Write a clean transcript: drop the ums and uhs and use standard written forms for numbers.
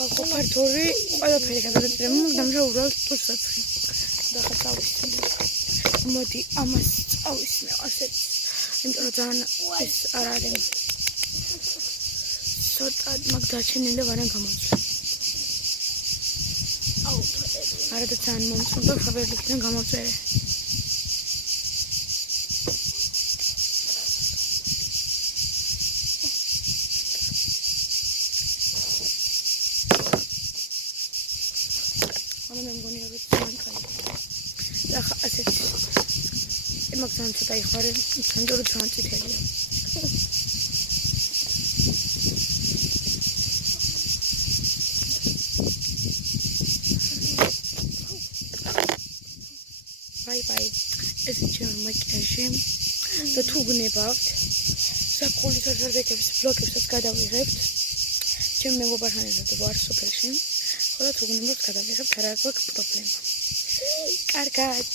ხალხო ფართორი ყველაფერი გადაგეწრება, მაგრამ უბრალოდ თურსაცხი. და ხა წავისწინე. მოდი ამას წავისმე ასეც. იმიტომ რომ ძალიან ეს არ არის. ცოტა მაგ დაჩენილი ვარენ გამოვწვე. არა და ძალიან მომწონდა ხაბერლიქიდან გამოვწერე. მე მგონი რომ ძალიან კაი. და ხა ასეთ მაგ ძალიან ცოტა იხარე, იმიტომ რომ ძალიან წითელია. Bye. ეს ჩემი მაკიაჟი და თუ გნებავთ საფხულის არდაკებს ბლოკებსაც გადავიღებთ. ჩემ მეგობართან ერთად ვარ სოფელში. ხოლო თუ გნებავთ გადავიღებთ, არ აქვს პრობლემა. კარგად.